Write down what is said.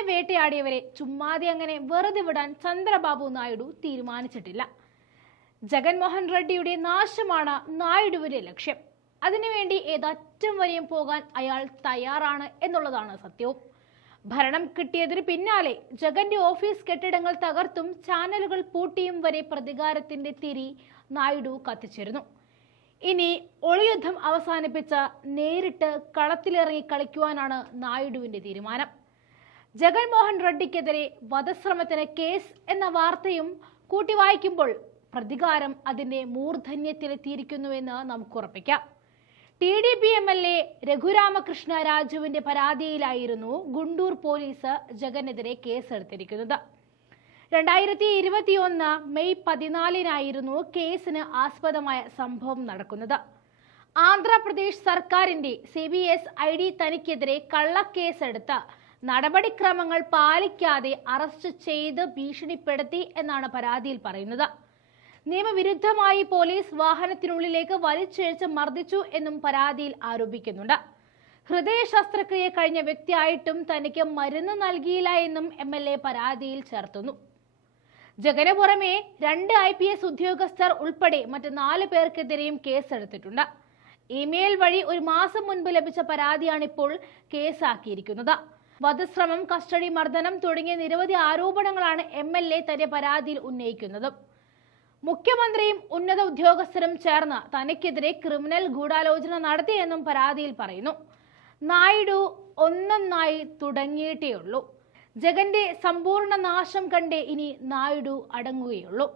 ജഗനെ വേട്ടയാടിയവരെ ചുമ്മാതെ അങ്ങനെ വെറുതെ വിടാൻ ചന്ദ്രബാബു നായിഡു തീരുമാനിച്ചിട്ടില്ല. ജഗൻമോഹൻ റെഡ്ഡിയുടെ നാശമാണ് നായിഡുവിന്റെ ലക്ഷ്യം. അതിനുവേണ്ടി ഏതറ്റം വരെയും പോകാൻ അയാൾ തയ്യാറാണ് എന്നുള്ളതാണ് സത്യവും. ഭരണം കിട്ടിയതിന് പിന്നാലെ ജഗന്റെ ഓഫീസ് കെട്ടിടങ്ങൾ തകർത്തും ചാനലുകൾ പൂട്ടിയും വരെ പ്രതികാരത്തിന്റെ തിരി നായിഡു കത്തിച്ചിരുന്നു. ഇനി ഒളിയുദ്ധം അവസാനിപ്പിച്ച നേരിട്ട് കളത്തിലിറങ്ങി കളിക്കുവാനാണ് നായിഡുവിന്റെ തീരുമാനം. ജഗൻമോഹൻ റെഡ്ഡിക്കെതിരെ വധശ്രമത്തിന് കേസ് എന്ന വാർത്തയും കൂട്ടി വായിക്കുമ്പോൾ പ്രതികാരം അതിന്റെ മൂർധന്യത്തിലെത്തിയിരിക്കുന്നുവെന്ന് നമുക്ക് ഉറപ്പിക്കാം. T D P M L A Raghuramakrishna രാജുവിന്റെ പരാതിയിലായിരുന്നു ഗുണ്ടൂർ പോലീസ് ജഗനെതിരെ കേസെടുത്തിരിക്കുന്നത്. രണ്ടായിരത്തി ഇരുപത്തിയൊന്ന് മെയ് പതിനാലിനായിരുന്നു കേസിന് ആസ്പദമായ സംഭവം നടക്കുന്നത്. ആന്ധ്രാപ്രദേശ് സർക്കാരിന്റെ C B S I D തനിക്കെതിരെ കള്ളക്കേസെടുത്ത് നടപടിക്രമങ്ങൾ പാലിക്കാതെ അറസ്റ്റ് ചെയ്ത് ഭീഷണിപ്പെടുത്തി എന്നാണ് പരാതിയിൽ പറയുന്നത്. നിയമവിരുദ്ധമായി പോലീസ് വാഹനത്തിനുള്ളിലേക്ക് വലിച്ചിഴച്ച് മർദ്ദിച്ചു എന്നും പരാതിയിൽ ആരോപിക്കുന്നുണ്ട്. ഹൃദയ ശസ്ത്രക്രിയ കഴിഞ്ഞ വ്യക്തിയായിട്ടും തനിക്ക് മരുന്ന് നൽകിയില്ല എന്നും എം എൽ എ പരാതിയിൽ ചേർത്തുന്നു. ജഗന് പുറമെ രണ്ട് ഐ പി എസ് ഉദ്യോഗസ്ഥർ ഉൾപ്പെടെ മറ്റ് നാല് പേർക്കെതിരെയും കേസെടുത്തിട്ടുണ്ട്. ഇമെയിൽ വഴി ഒരു മാസം മുൻപ് ലഭിച്ച പരാതിയാണിപ്പോൾ കേസാക്കിയിരിക്കുന്നത്. വധശ്രമം കസ്റ്റഡി മർദ്ദനം തുടങ്ങിയ നിരവധി ആരോപണങ്ങളാണ് എം എൽ എ തന്റെ പരാതിയിൽ ഉന്നയിക്കുന്നത്. മുഖ്യമന്ത്രിയും ഉന്നത ഉദ്യോഗസ്ഥരും ചേർന്ന് തനിക്കെതിരെ ക്രിമിനൽ ഗൂഢാലോചന നടത്തിയെന്നും പരാതിയിൽ പറയുന്നു. നായിഡു ഒന്നൊന്നായി തുടങ്ങിയിട്ടേയുള്ളൂ. ജഗന്റെ സമ്പൂർണ നാശം കണ്ടേ ഇനി നായിഡു അടങ്ങുകയുള്ളൂ.